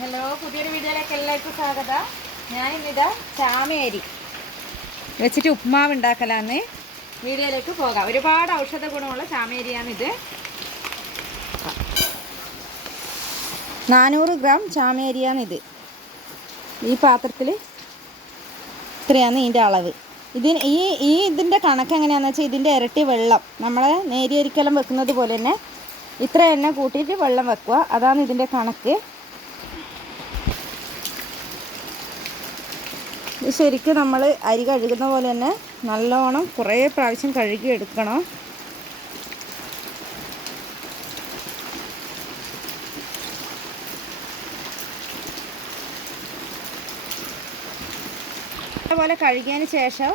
Hello പുതിയൊരു വീഡിയോയിലേക്ക് എല്ലാവർക്കും സ്വാഗതം. ഞാൻ ഇന്നിതാ ചാമേരി വെച്ചിട്ട് ഉപ്മാവ് ഉണ്ടാക്കലാന്ന് വീഡിയോയിലേക്ക് പോകാം. ഒരുപാട് ഔഷധ ഗുണമുള്ള ചാമേരിയാണിത്. നാനൂറ് ഗ്രാം ചാമേരിയാണിത്. ഈ പാത്രത്തിൽ ഇത്രയാണ് ഇതിന്റെ അളവ്. ഇതിന് ഈ ഈ ഇതിന്റെ കണക്ക് എങ്ങനെയാണെന്ന് വെച്ചാൽ ഇതിന്റെ ഇരട്ടി വെള്ളം. നമ്മൾ നേരിയൊരിക്കലും വെക്കുന്നത് പോലെ തന്നെ ഇത്ര എണ്ണ കൂട്ടിയിട്ട് വെള്ളം വെക്കുക. അതാണ് ഇതിന്റെ കണക്ക്. ഇത് ശരിക്കും നമ്മൾ അരി കഴുകുന്ന പോലെ തന്നെ നല്ലോണം കുറേ പ്രാവശ്യം കഴുകി എടുക്കണം. അതേപോലെ കഴുകിയതിന് ശേഷം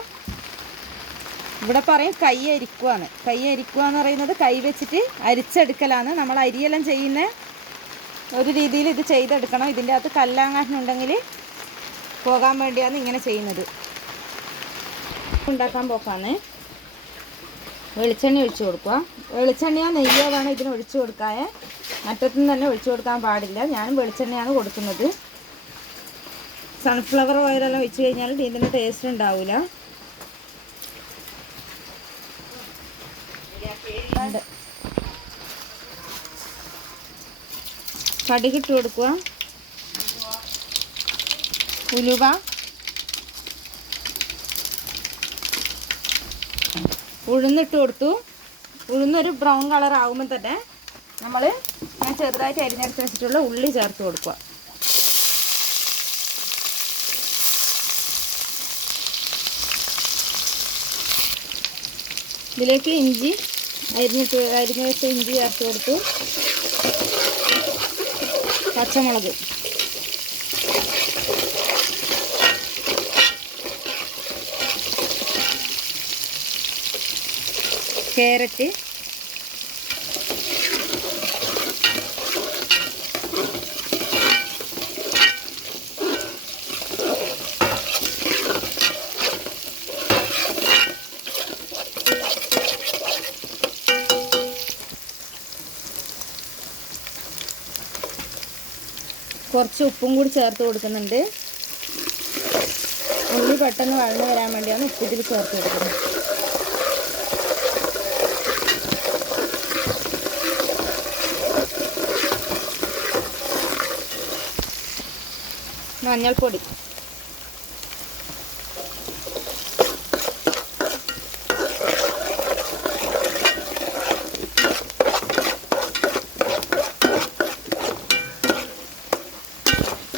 ഇവിടെ പറയും കൈ അരിക്കുവാണ് കൈ അരിക്കുക എന്ന് പറയുന്നത് കൈ വെച്ചിട്ട് അരിച്ചെടുക്കലാണ്. നമ്മൾ അരിയെല്ലാം ചെയ്യുന്ന ഒരു രീതിയിൽ ഇത് ചെയ്തെടുക്കണം. ഇതിന്റെ അകത്ത് കല്ലാങ്ങാനുണ്ടെങ്കിൽ പോകാൻ വേണ്ടിയാണ് ഇങ്ങനെ ചെയ്യുന്നത്. ഉണ്ടാക്കാൻ പോക്കാണ്. വെളിച്ചെണ്ണ ഒഴിച്ചു കൊടുക്കുക. വെളിച്ചെണ്ണയോ നെയ്യോ വേണം ഇതിന് ഒഴിച്ചു കൊടുക്കാൻ മറ്റത്തുനിന്ന് തന്നെ ഒഴിച്ചു കൊടുക്കാൻ പാടില്ല. ഞാനും വെളിച്ചെണ്ണയാണ് കൊടുക്കുന്നത്. സൺഫ്ലവർ ഓയിലെല്ലാം വെച്ച് കഴിഞ്ഞാൽ ഇതിന് ടേസ്റ്റ് ഉണ്ടാവില്ല ഉണ്ട്. കടുകിട്ട് കൊടുക്കുക. ഉലുവ. ഉഴുന്നിട്ട് കൊടുത്തു. ഉഴുന്നൊരു ബ്രൗൺ കളർ ആകുമ്പോൾ തന്നെ നമ്മൾ ഞാൻ ചെറുതായിട്ട് അരിഞ്ഞെടുത്ത് വെച്ചിട്ടുള്ള ഉള്ളി ചേർത്ത് കൊടുക്കുക. ഇതിലേക്ക് ഇഞ്ചി അരിഞ്ഞിട്ട് അരിഞ്ഞ് വെച്ച ഇഞ്ചി ചേർത്ത് കൊടുത്തു. പച്ചമുളക്. ക്യാരറ്റ് കുറച്ച് ഉപ്പും കൂടി ചേർത്ത് കൊടുക്കുന്നുണ്ട്. ഉള്ളി പെട്ടെന്ന് വഴന്നു വരാൻ വേണ്ടിയാണ് ഉപ്പ് ഇതിൽ ചേർത്ത് കൊടുക്കുന്നത്. മഞ്ഞൾപ്പൊടി.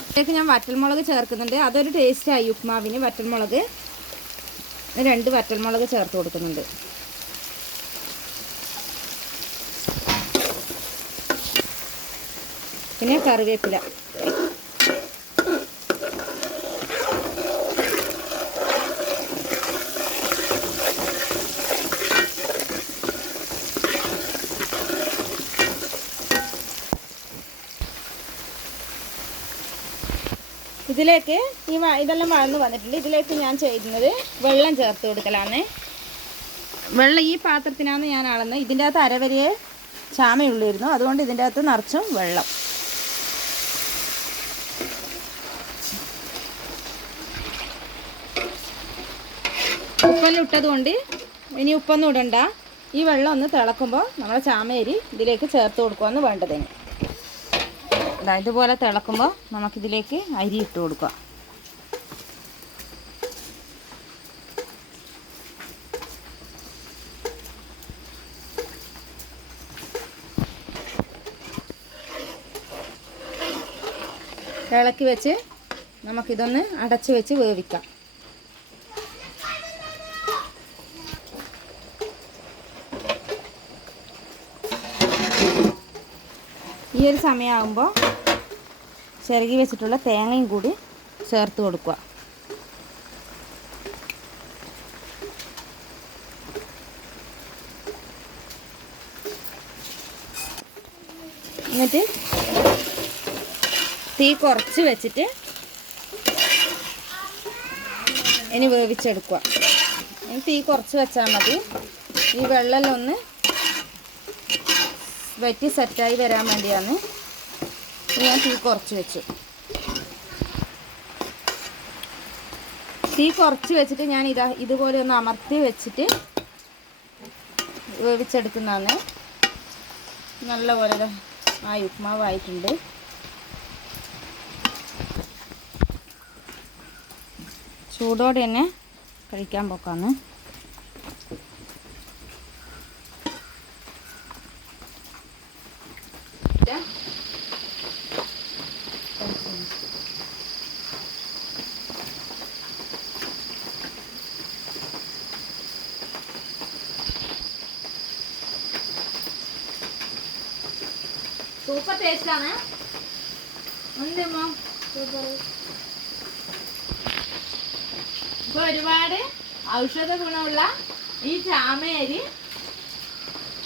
ഇതിലേക്ക് ഞാൻ വറ്റൽമുളക് ചേർക്കുന്നുണ്ട്. അതൊരു ടേസ്റ്റായി ഉപ്മാവിന് വറ്റൽമുളക്. രണ്ട് വറ്റൽമുളക് ചേർത്ത് കൊടുക്കുന്നുണ്ട്. പിന്നെ കറിവേപ്പില. ഇതിലേക്ക് ഈ ഇതെല്ലാം വളർന്നു വന്നിട്ടുണ്ട്. ഇതിലേക്ക് ഞാൻ ചെയ്യുന്നത് വെള്ളം ചേർത്ത് കൊടുക്കലാണ് വെള്ളം ഈ പാത്രത്തിനാണ് ഞാൻ അളന്ന്. ഇതിന്റെ അകത്ത് അരവരിയെ ചാമയുള്ളിരുന്നു. അതുകൊണ്ട് ഇതിന്റെ അകത്ത് നിറച്ചും വെള്ളം. ഉപ്പെല്ലാം ഇട്ടത് കൊണ്ട് ഇനി ഉപ്പൊന്നും ഇടണ്ട. ഈ വെള്ളം ഒന്ന് തിളക്കുമ്പോൾ നമ്മൾ ചാമയരി ഇതിലേക്ക് ചേർത്ത് കൊടുക്കുകയെന്ന് വേണ്ടതിന്. ഇതുപോലെ തിളക്കുമ്പോൾ നമുക്കിതിലേക്ക് അരി ഇട്ട് കൊടുക്കുക ഇളക്കി വെച്ച് നമുക്കിതൊന്ന് അടച്ച് വെച്ച് വേവിക്കാം. ഈ ഒരു സമയമാകുമ്പോൾ ചിരകി വെച്ചിട്ടുള്ള തേങ്ങയും കൂടി ചേർത്ത് കൊടുക്കുക. എന്നിട്ട് തീ കുറച്ച് വെച്ചിട്ട് ഇനി വേവിച്ചെടുക്കുക. ഇനി തീ കുറച്ച് വെച്ചാൽ മതി. ഈ വെള്ളമെല്ലാം ഒന്ന് വറ്റി സെറ്റായി വരാൻ വേണ്ടിയാണ്. ഞാൻ തീ കുറച്ച് വെച്ചു. തീ കുറച്ച് വെച്ചിട്ട് ഞാൻ ഇതാ ഇതുപോലെ ഒന്ന് അമർത്തി വെച്ചിട്ട് വേവിച്ചെടുക്കുന്നതാണ്. നല്ലപോലെ പോലെ ആയി ഉപ്മാവായിട്ടുണ്ട്. ചൂടോടെ തന്നെ കഴിക്കാൻ പോക്കാന്ന് സൂപ്പർ ടേസ്റ്റ് ആണ്. ഇപ്പൊ ഒരുപാട് ഔഷധ ഗുണമുള്ള ഈ ചാമയരി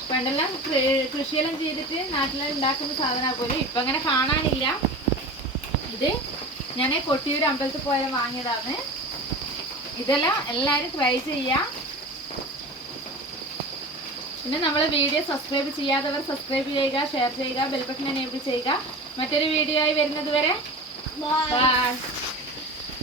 പണ്ടെല്ലാം കൃഷിയെല്ലാം ചെയ്തിട്ട് നാട്ടിലെല്ലാം ഉണ്ടാക്കുന്ന സാധനം പോലും. ഇപ്പൊ അങ്ങനെ കാണാനില്ല. ഇത് ഞാൻ കൊട്ടിയൂർ അമ്പലത്തിൽ പോയ വാങ്ങിയതാണ്. ഇതെല്ലാം എല്ലാവരും ട്രൈ ചെയ്യാം. പിന്നെ നമ്മളെ വീഡിയോ സബ്സ്ക്രൈബ് ചെയ്യാത്തവർ സബ്സ്ക്രൈബ് ചെയ്യുക ഷെയർ ചെയ്യുക ബെൽ ബട്ടൺ എനേബിൾ ചെയ്യുക. മറ്റൊരു വീഡിയോ ആയി വരുന്നത് വരെ ബൈ